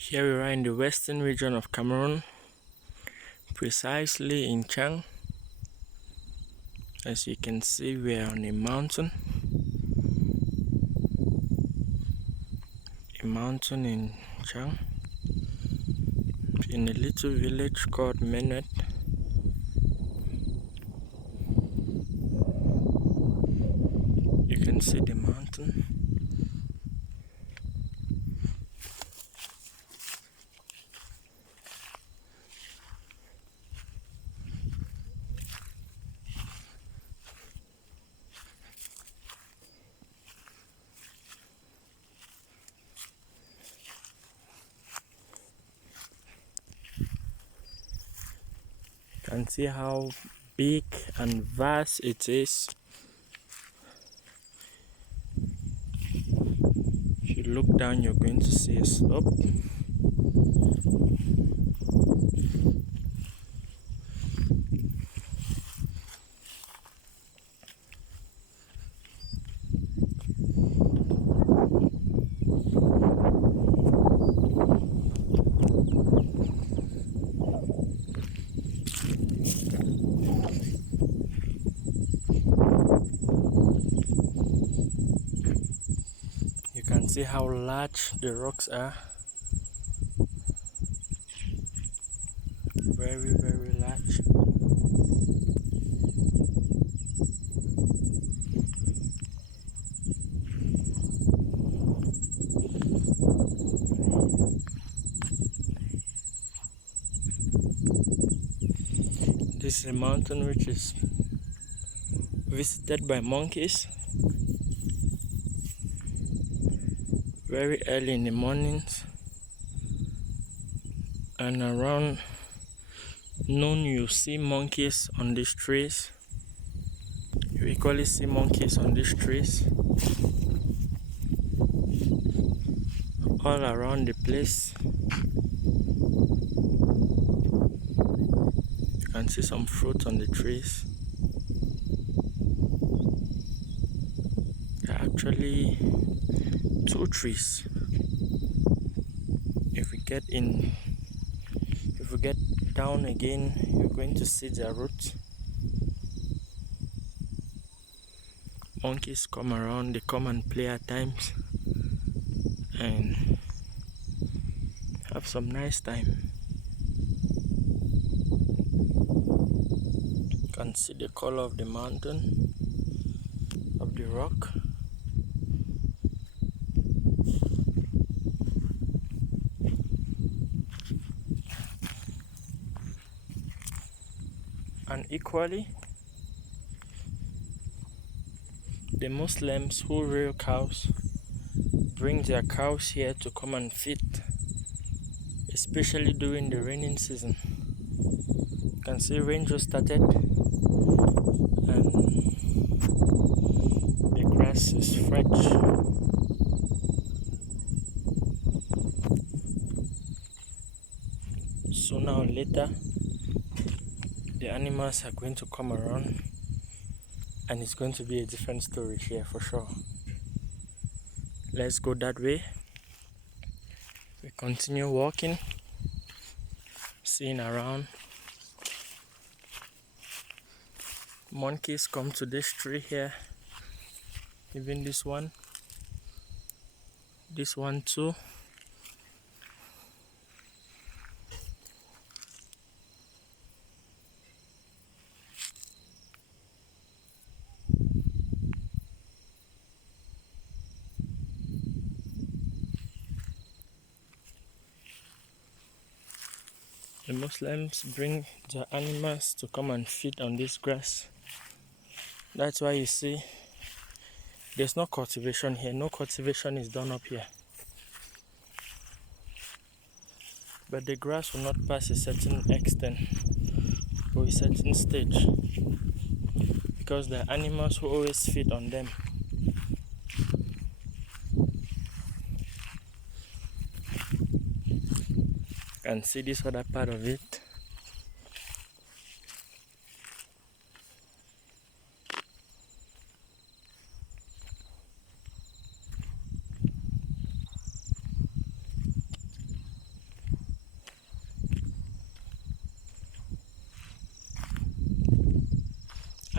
Here we are in the western region of Cameroon, precisely in Chang. As you can see, we are on a mountain in Chang, in a little village called Menet. You can see the mountain. You can see how big and vast it is. If you look down, you're going to see a slope. You can see how large the rocks are. Very, very large. This is a mountain which is visited by monkeys very early in the mornings, and around noon you see monkeys on these trees. You equally see monkeys on these trees all around the place. You can see some fruit on the trees. There are actually 2 trees. If we get down again, you're going to see their roots. Monkeys come around, they come and play at times and have some nice time. You can see the color of the mountain, of the rock. And equally, the Muslims who rear cows bring their cows here to come and feed, especially during the raining season. You can see rain just started and the grass is fresh. Sooner or later, the animals are going to come around and it's going to be a different story here for sure. Let's go that way. We continue walking, seeing around. Monkeys come to this tree here, even this one too. The Muslims bring their animals to come and feed on this grass. That's why you see there's no cultivation here. No cultivation is done up here. But the grass will not pass a certain extent or a certain stage because there are animals who always feed on them. You can see this other part of it.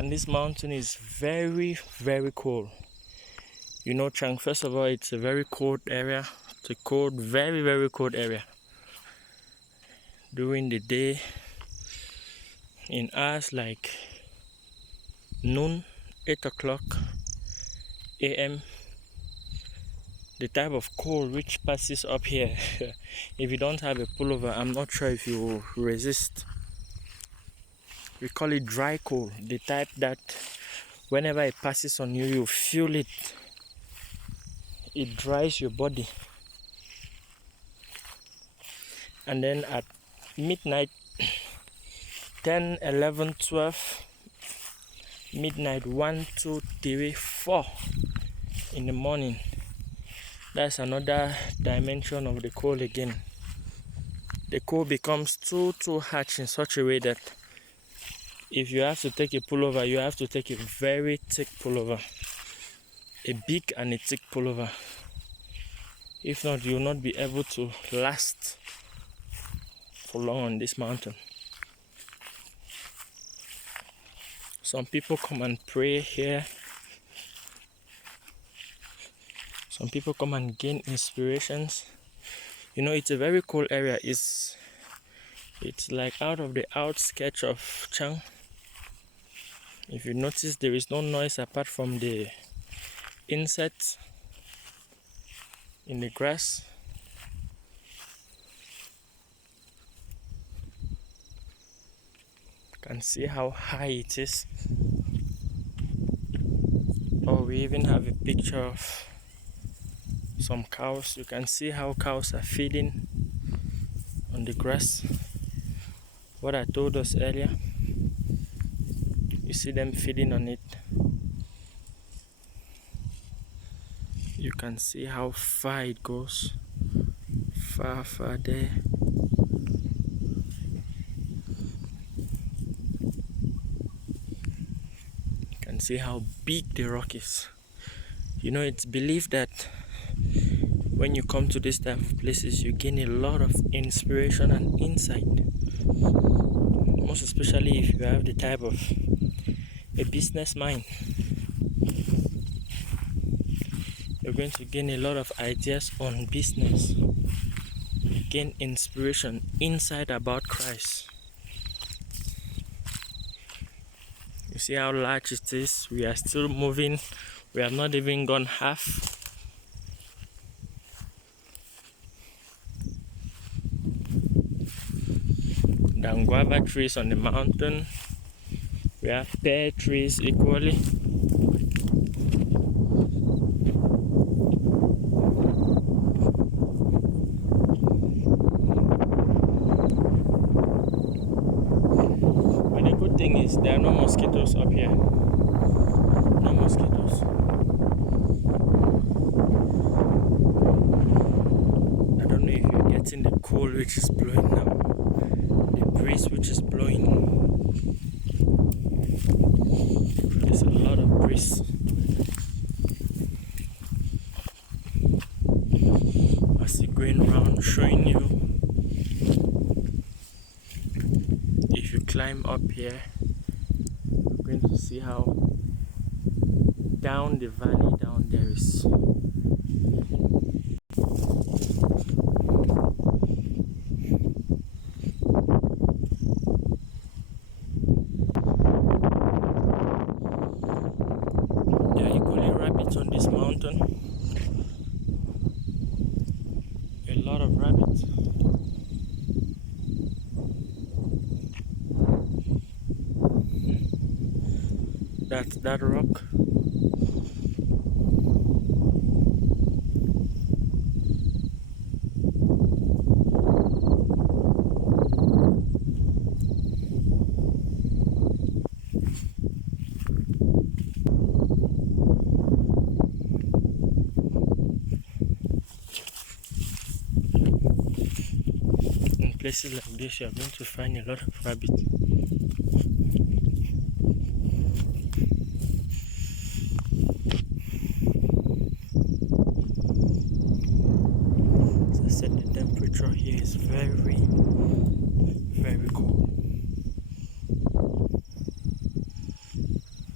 And this mountain is very, very cold. You know, Chang, first of all, it's a very cold area. It's a cold, very, very cold area. During the day, in hours like noon, 8 o'clock a.m., the type of cold which passes up here, if you don't have a pullover, I'm not sure if you will resist. We call it dry cold, the type that whenever it passes on you, you feel it. It dries your body. And then at midnight, 10, 11, 12, midnight, 1, 2, 3, 4 in the morning, that's another dimension of the cold again. The cold becomes too harsh in such a way that if you have to take a pullover, you have to take a very thick pullover, a big and a thick pullover. If not, you will not be able to last for long on this mountain. Some people come and pray here. Some people come and gain inspirations. You know, it's a very cool area. It's like out of the outskirts of Chang. If you notice, there is no noise apart from the insects in the grass. You can see how high it is. Oh, we even have a picture of some cows. You can see how cows are feeding on the grass. What I told us earlier, you see them feeding on it. You can see how far it goes. Far there. You can see how big the rock is. You know, it's believed that when you come to this type of places, you gain a lot of inspiration and insight. Most especially if you have the type of a business mind. You're going to gain a lot of ideas on business. Gain inspiration, insight about Christ. You see how large it is. We are still moving. We have not even gone half. There are guava trees on the mountain. We have pear trees equally. But the good thing is there are no mosquitoes up here. No mosquitoes. I don't know if you're getting the cold which is blowing now. The breeze which is blowing. There's a lot of breeze. I see going around showing you. If you climb up here, you're going to see how down the valley down there is. There are equally rabbits on this mountain. A lot of rabbits. That's that rock. In places like this, you are going to find a lot of rabbits. As I said, the temperature here is very, very cold.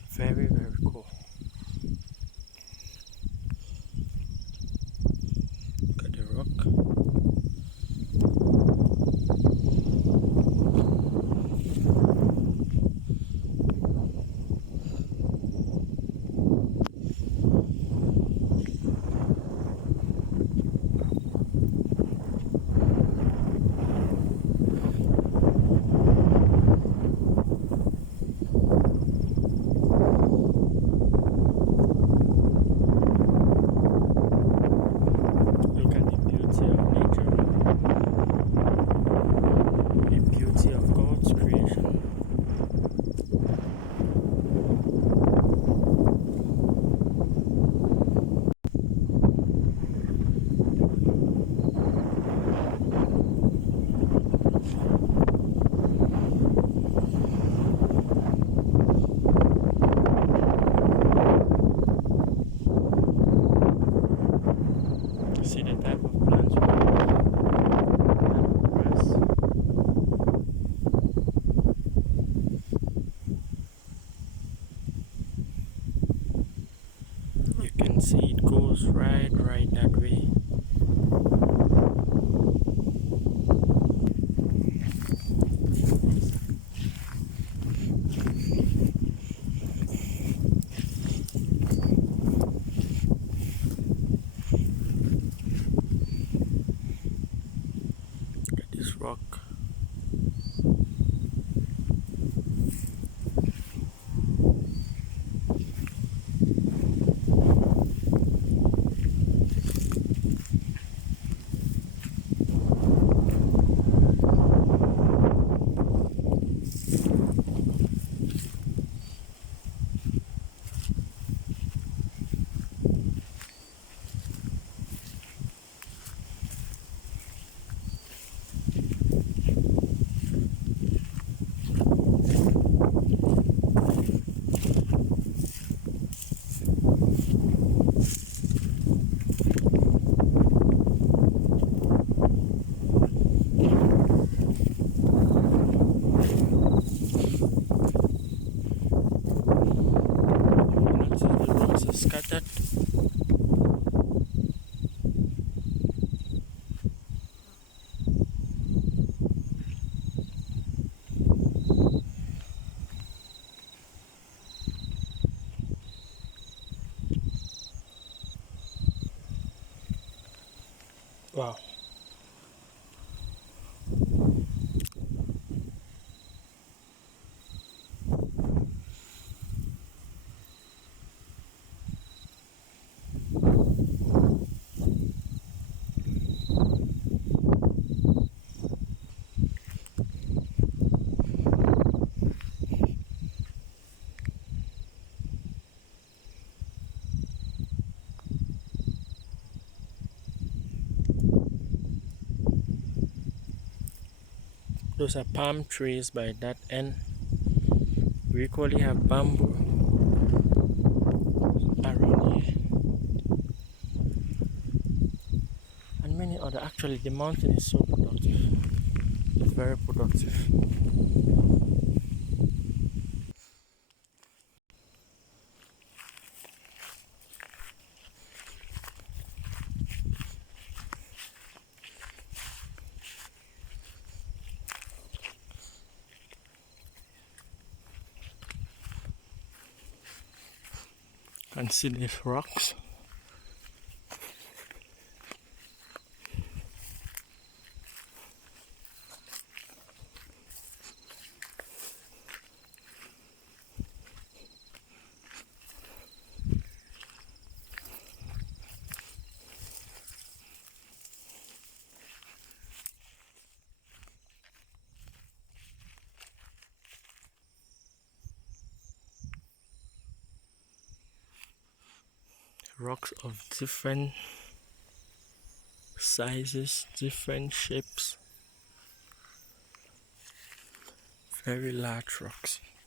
rock. Notice the rocks are scattered. Wow. Those are palm trees by that end. We equally have bamboo around here. And many other. Actually, the mountain is so productive. It's very productive. You can see these rocks. Rocks of different sizes, different shapes. Very large rocks.